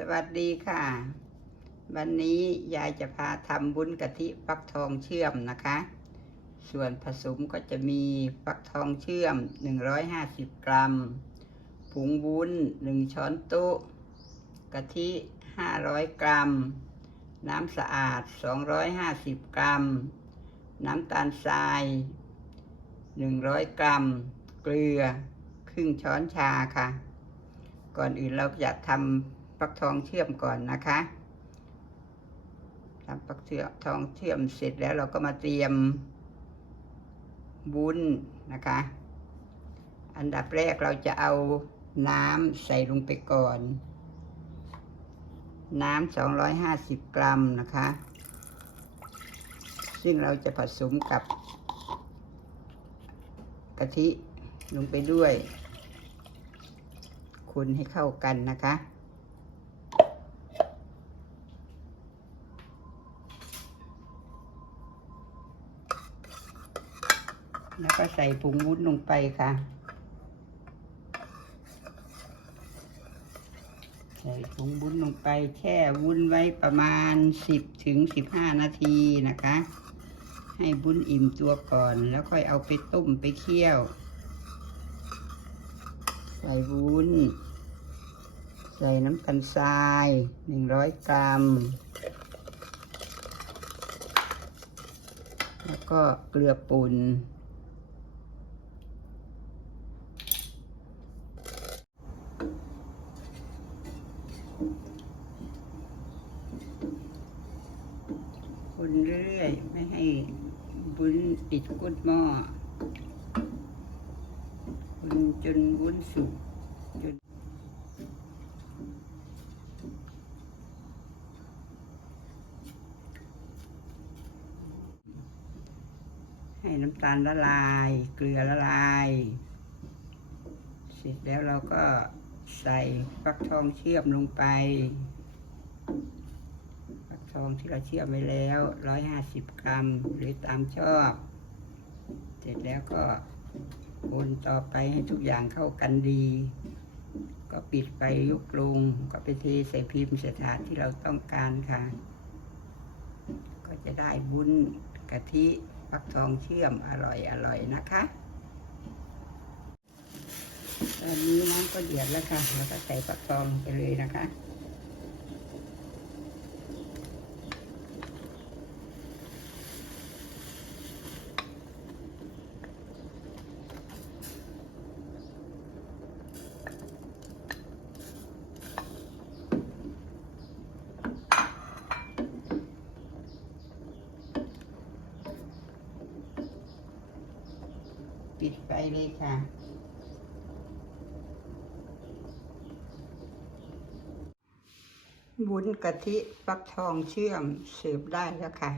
สวัสดีค่ะ วันนี้ยายจะพาทำบุญกะทิฟักทองเชื่อมนะคะ ส่วนผสมก็จะมีฟักทองเชื่อม 150 กรัม ผงวุ้น 1 ช้อนโต๊ะกะทิ 500 กรัม น้ำสะอาด 250 กรัม น้ำตาลทราย 100 กรัม เกลือ ครึ่งช้อนชาค่ะ ก่อนอื่นเราจะทำ ฟักทองเชื่อมก่อนนะคะทำฟักเชื่อมทองเชื่อมเสร็จแล้วเราก็มาเตรียมบุ้นนะคะ อันดับแรกเราจะเอาน้ำใส่ลงไปก่อน น้ำ 250 กรัมนะคะ ซึ่งเราจะผสมกับกะทิลงไปด้วย คนให้เข้ากันนะคะ แล้วก็ใส่ผงวุ้นลงไปค่ะ ใส่ผงวุ้นลงไปแช่วุ้นไว้ประมาณ10ถึง15นาทีนะคะ ให้วุ้นอิ่มตัวก่อน แล้วค่อยเอาไปต้มไปเคี่ยว ใส่วุ้น ใส่น้ำตาลทรายหนึ่งร้อยกรัมแล้วก็เกลือป่น คนเรื่อยๆ ไม่ให้วุ้นติดก้นหม้อคนจนวุ้นสุกจนให้น้ำตาลละลาย เกลือละลาย เสร็จแล้วเราก็ ใส่ฟักทองเชื่อมลงไป ฟักทองที่เราเชื่อมไว้แล้วร้อยห้าสิบกรัมหรือตามชอบ เสร็จแล้วก็คนต่อไปให้ทุกอย่างเข้ากันดี ก็ปิดไปยกลง ก็ไปเทใส่พิมพ์สถาดที่เราต้องการค่ะ ก็จะได้บุ้นกะทิฟักทองเชื่อมอร่อยอร่อยนะคะ ตอนนี้น้ำก็เดือดแล้วค่ะเราก็ใส่ฟักทองไปเลยนะคะปิดไฟเลยค่ะ วุ้นกะทิฟักทองเชื่อมเสิร์ฟได้แล้วค่ะ